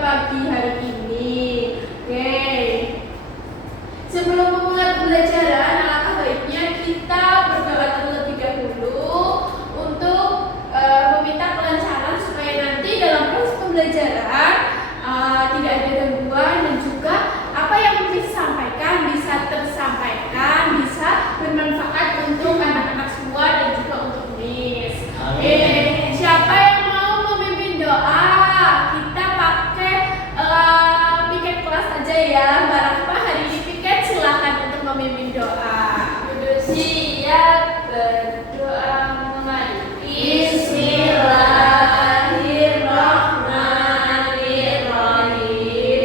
pagi hari ini. Oke. Sebelum memulai pembelajaran, alangkah baiknya kita berdoa terlebih dahulu untuk meminta kelancaran supaya nanti dalam proses pembelajaran tidak ada gangguan dan juga apa yang Miss sampaikan bisa tersampaikan, bisa bermanfaat untuk anak-anak semua dan juga untuk Miss. Siapa yang mau memimpin doa? Kita pakai piket kelas aja ya. Mbak Rahma hari ini piket, silakan untuk memimpin doa. Siap, berdoa mulai. Bismillahirrahmanirrahim.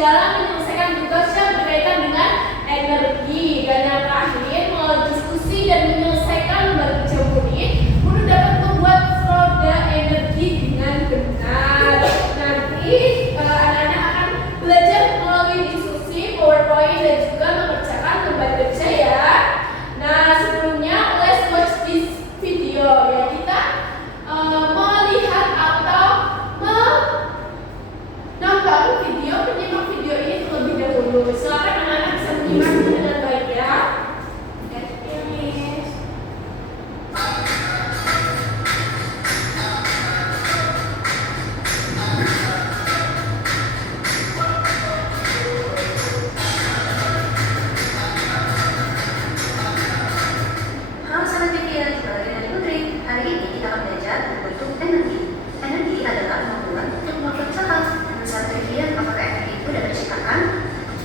dalam menyelesaikan tugas yang berkaitan dengan energi. Dan yang terakhir, melalui diskusi dan menyelesaikan lembaga kerja unit, guru dapat membuat roda energi dengan benar. Nanti anak-anak akan belajar melalui diskusi, PowerPoint, dan juga mengerjakan lembaga kerja ya. Nah, sebelumnya let's watch this video ya. Kita melihat atau menonton penyimak video ini terlebih dahulu. Silakan anak-anak bisa menyimak dengan baik ya. Halo sahabat media, jumpa lagi dengan Putri. Hari ini kita akan belajar bentuk energi. Energi adalah kemampuan untuk melakukan usaha. Menurut sahabat media, apakah energi itu dapat diciptakan?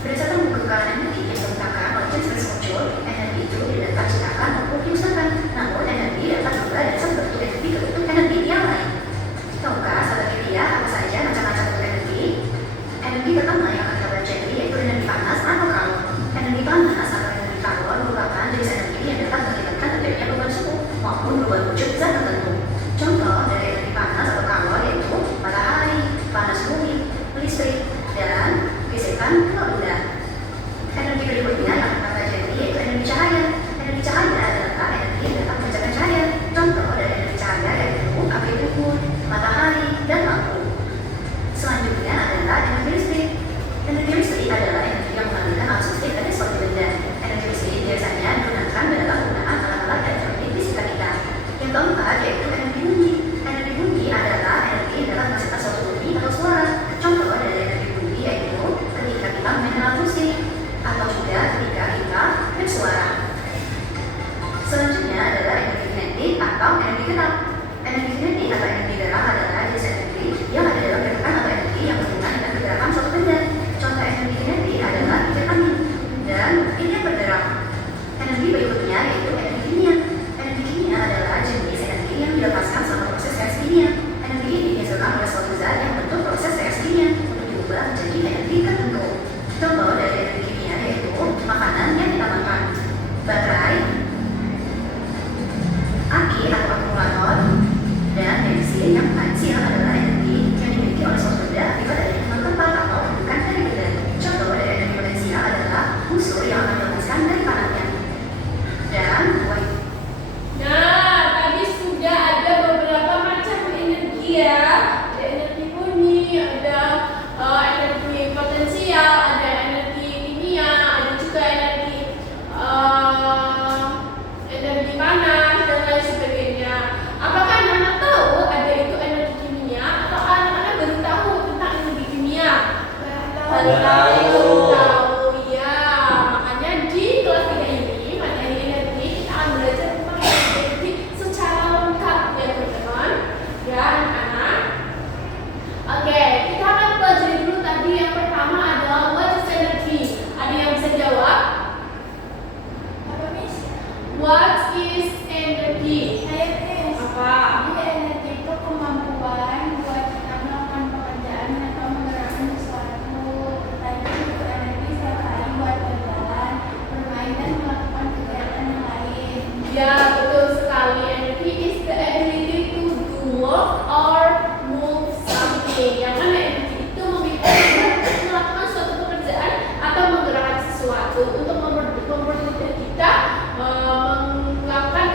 Berdasarkan buku kekalan energi yang dikembangkan oleh James Clerk, energi itu tidak dapat diciptakan maupun diusahakan. Namun energi dapat berubah dari satu bentuk energi ke bentuk energi yang lain. Tahukah sahabat media apa saja macam-macam bentuk energi? Energi pertama yang akan kita pelajari yaitu energi panas atau kalor. Energi panas atau energi kalor merupakan jenis energi yang dapat mengakibatkan terjadinya perubahan suhu maupun perubahan wujud zat tertentu. Contoh dari energi panas atau kalor yaitu matahari, panas bumi, listrik, dan gesekan ke udara. Energi berikutnya yang akan kita pelajari yaitu energi cahaya. Energi cahaya adalah energi yang dapat memancarkan cahaya. Contoh dari energi cahaya yaitu api unggun, matahari, dan lampu. Selanjutnya adalah energi listrik. Energi listrik adalah energi yang mengalirkan arus listrik dari suatu benda. Energi listrik biasanya digunakan dalam penggunaan alat-alat elektronik di sekitar kita. Yang keempat yaitu energi bunyi. Energi bunyi adalah energi yang dapat menghasilkan suatu bunyi atau suara. Contoh dari energi bunyi yaitu ketika kita main alat musik atau juga ketika kita bersuara. Selanjutnya adalah energi kinetik atau energi gerak. Energi kinetik atau energi gerak adalah jenis energi yang ada dalam gerakan atau energi yang berhubungan dengan pergerakan suatu benda. Contoh energi kinetik adalah kincir angin dan kincir bergerak. Energi berikutnya yaitu energi kimia. Energi kimia adalah jenis energi yang dilepaskan selama proses reaksi kimia. Energi ini dihasilkan oleh suatu zat yang membentuk proses reaksi kimia untuk diubah menjadi energi tertentu. Contoh dari energi kimia yaitu makanan yang kita makan, baterai, aki atau akumulator, dan bensin yang kecil adalah energi yang dimiliki oleh suatu benda akibat adanya temuan tempat atau bukan dari benda. Contoh dari energi potensial adalah musuh yang akan dilepaskan dari panahnya. Dan Nah, tadi sudah ada beberapa macam energi ya. Ada energi murni, ada energi potensial, ada energi kimia, ada juga energi panas dan lain sebagainya. Apakah anak-anak tahu ada itu energi kimia atau anak-anak baru tahu tentang energi kimia? Baru tahu ya. Makanya di kelas 3 ini materi energi kita akan belajar tentang energi secara lengkap ya teman-teman ya anak-anak. Oke, kita akan pelajari dulu tadi yang pertama adalah what is energy. Ada yang bisa jawab? Apa Miss? What is energy? Apa? Energi itu kemampuan buat kita melakukan pekerjaan atau menggerakkan sesuatu. Tadi itu energi sehari buat berjalan, bermain, dan melakukan kegiatan yang lain. Ya, betul sekali. Energy is the ability to do work or move something. Yang mana energi itu memiliki kemampuan melakukan suatu pekerjaan atau menggerakkan sesuatu untuk mempermudah kita melakukan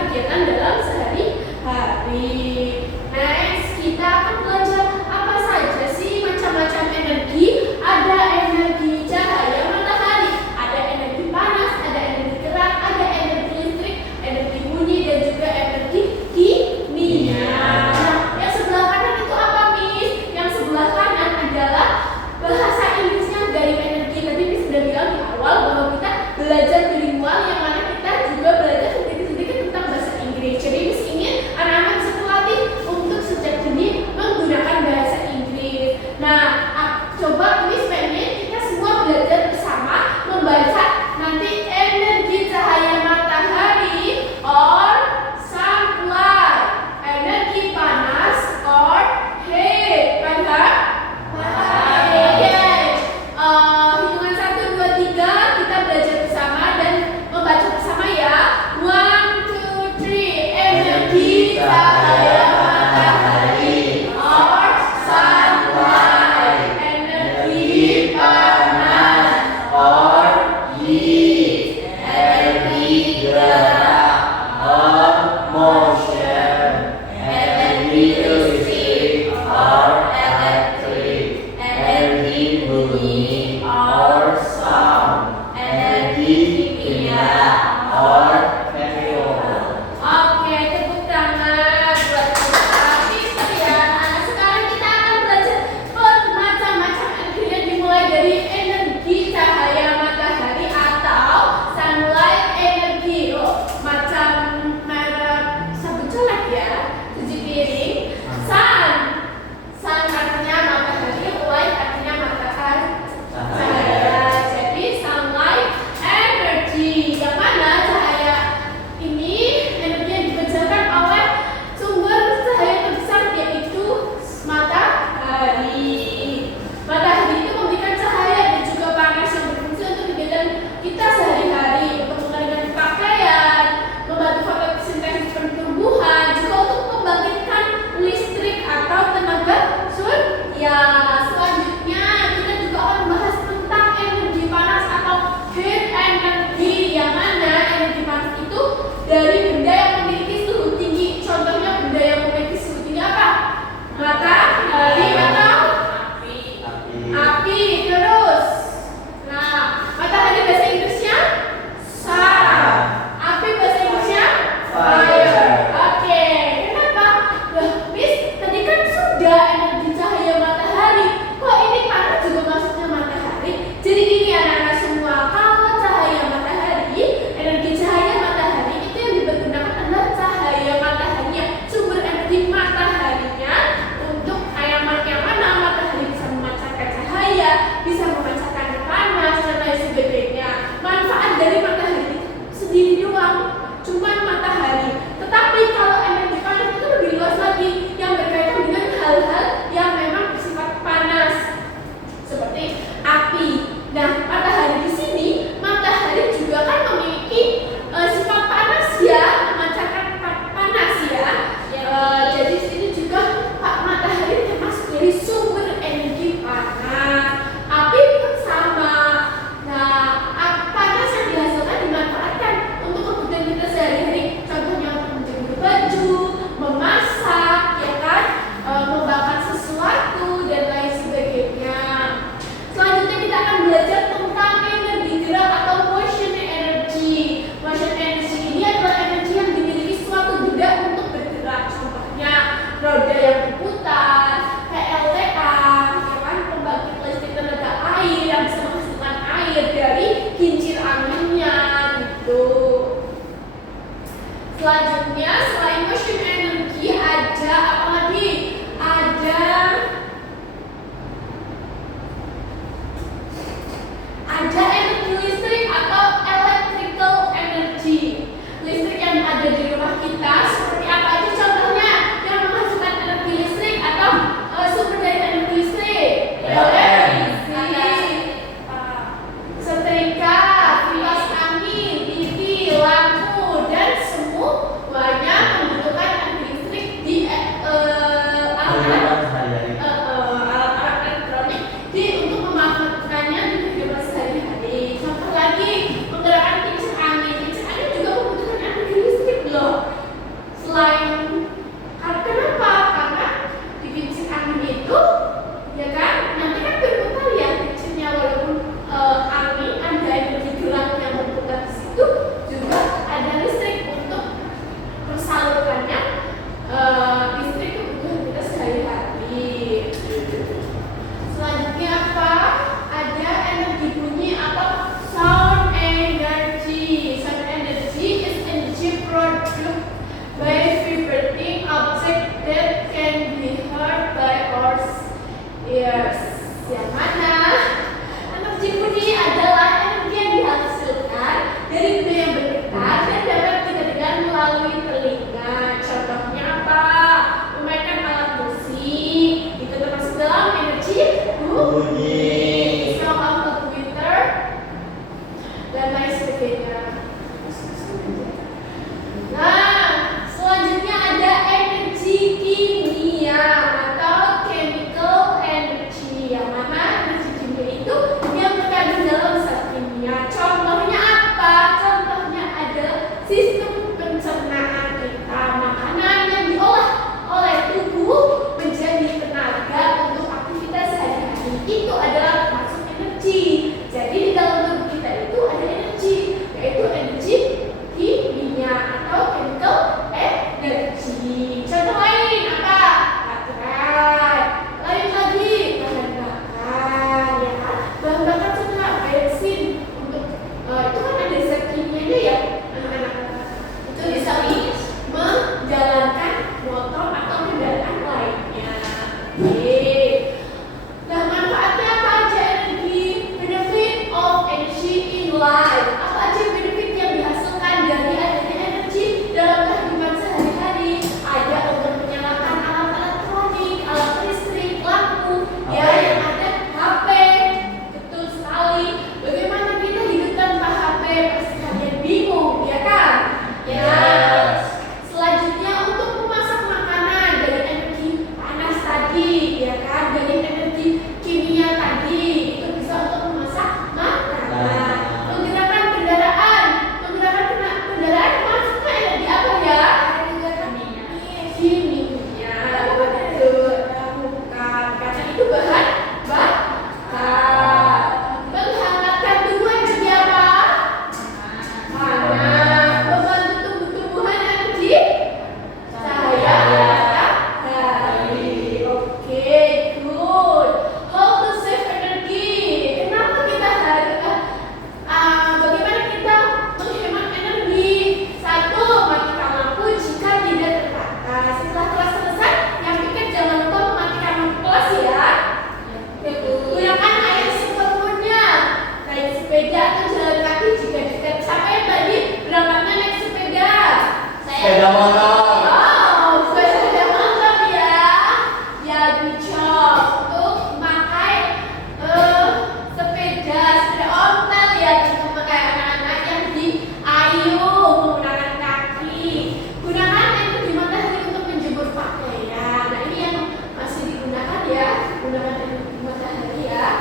menggunakan energi matahari ya.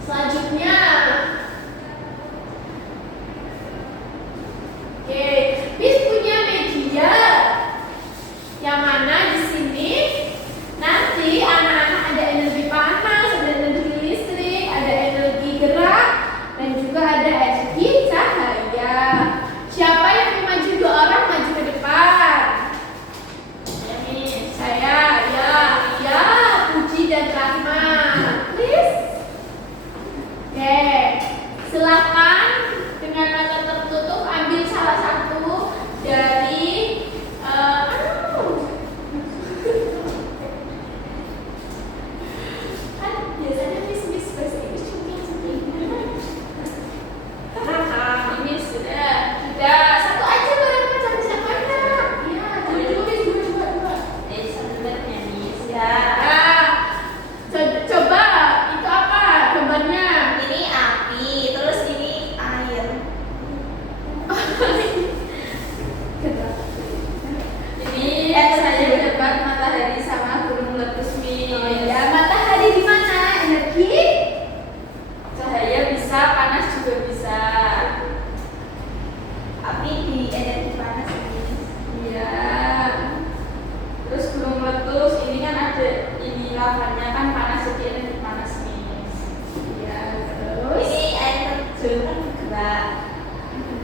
Selanjutnya, oke, Miss punya media yang mana di sini nanti anak-anak ada energi panas, ada energi listrik, ada energi gerak, dan juga ada energi cahaya. Siapa yang mau maju? 2 orang maju ke depan. Saya, ya, Puji dan Rahma. Please. Oke, silakan dengan mata tertutup ambil salah satu dari kan biasanya miss bahasa Inggris cumi-cumi. Ini sudah satu aja barang macam siapa ya? Iya, coba. Sebenarnya Miss ya. Coba itu apa gambarnya? Ini api, terus ini air. Ini saya mendapat matahari sama gunung meletus nih. Oh, iya. Ya, matahari di mana? Energi cahaya bisa, panas juga bisa. Api di energi panas Miss. Iya. Terus gunung meletus ini kan ada ini lavanya kan panas, jadi energi panas nih. Iya, terus Ini air terjun kan gerak.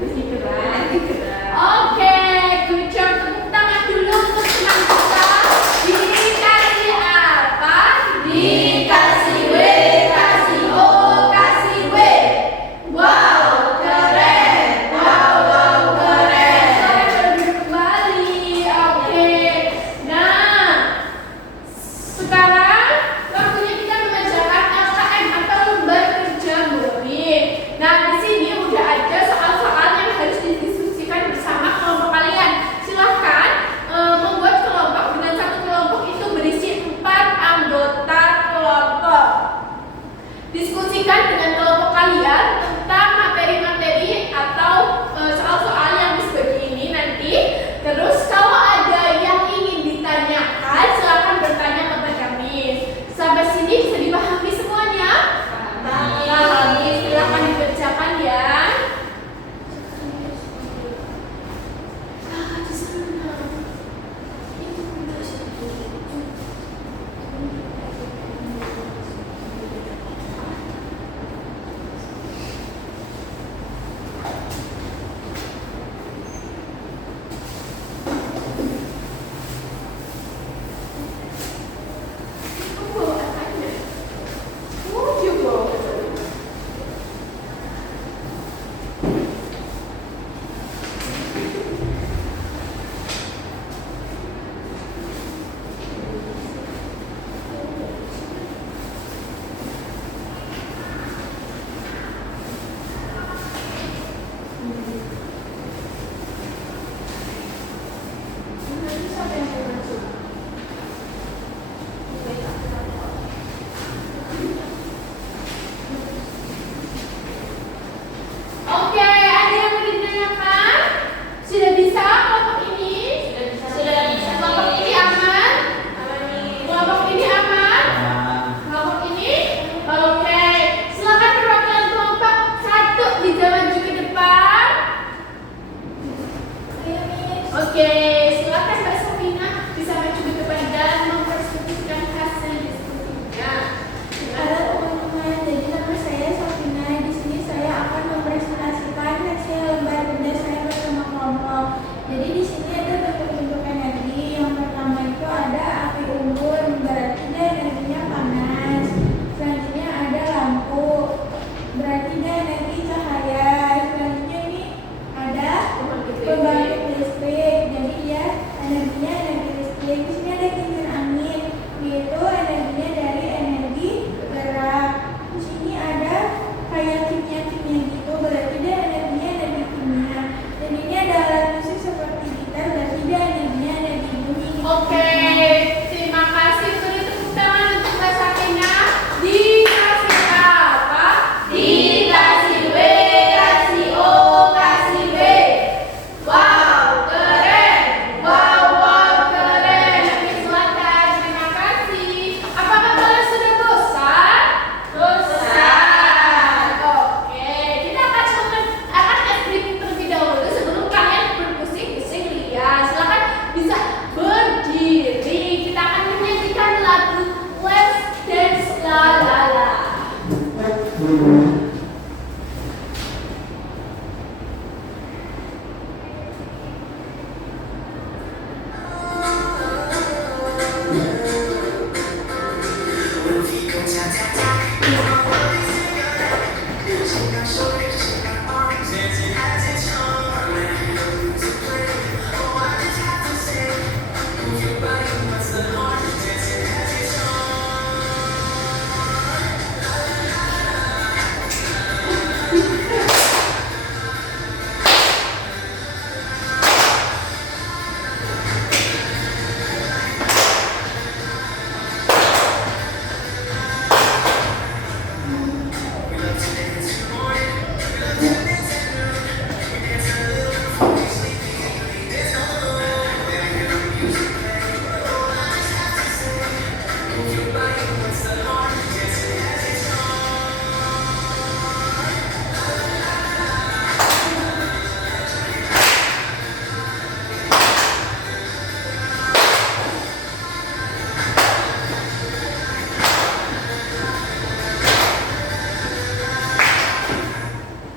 energi gerak. Energi gerak. Oke, good job. Tepuk tangan dulu untuk teman kita. Dikasih apa? Dikasih W, kasih O, kasih W. Wow, keren. Wow, keren. Saya berdiri kembali. Oke. Nah, sekarang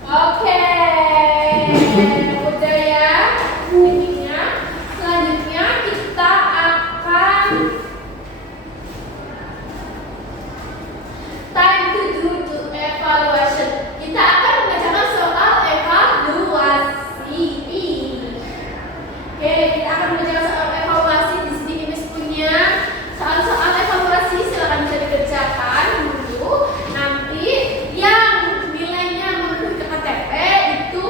Oke, udah ya ininya. Selanjutnya kita akan time to do to evaluation. Kita akan mengerjakan soal evaluasi. Oke, kita akan mengerjakan soal evaluasi. Di sini Ines punya soal-soal evaluasi, silakan bisa dikerjakan dulu. Nanti yang nilainya memenuhi KTP itu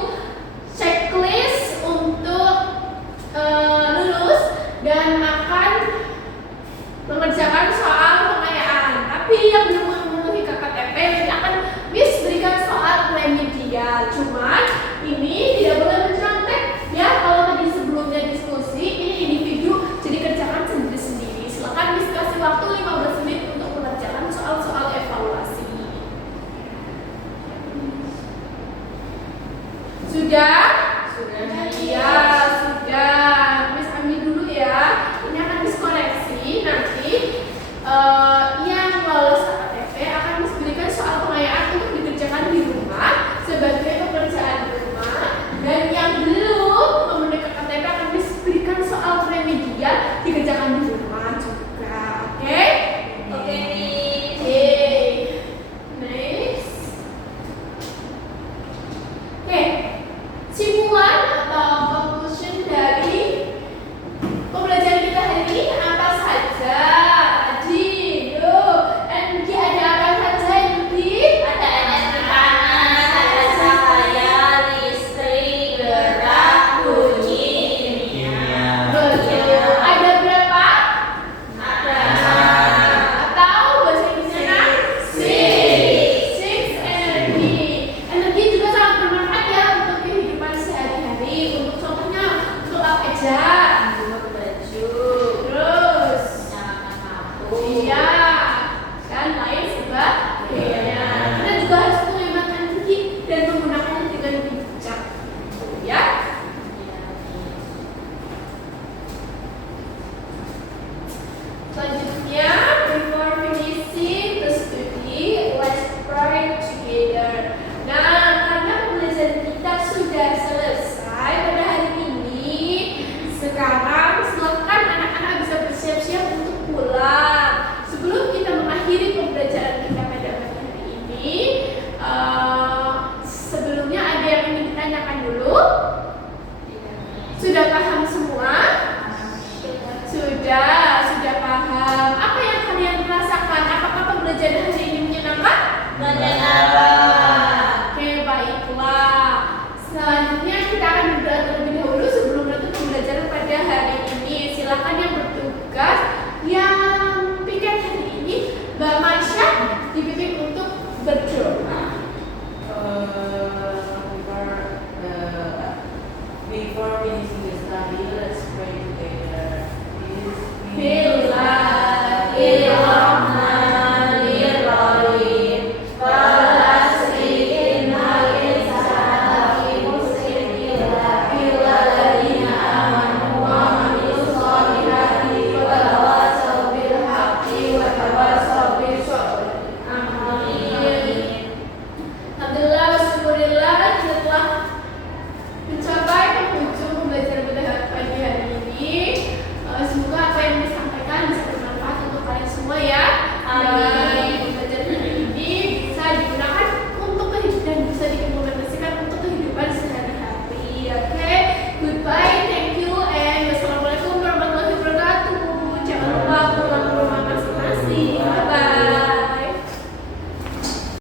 checklist untuk lulus dan akan mengerjakan soal pengayaan. Tapi yang belum memenuhi KTP nanti akan Miss berikan soal remedial. Cuman ini tidak boleh mencontek ya. Kalau tadi sebelumnya diskusi, ini individu jadi kerjakan sendiri-sendiri. Silakan Miss kasih waktu 15 menit untuk mengerjakan soal-soal evaluasi. Sudah? Sudah. Iya, sudah. Miss ambil dulu ya. Ini akan Miss koreksi nanti. Ya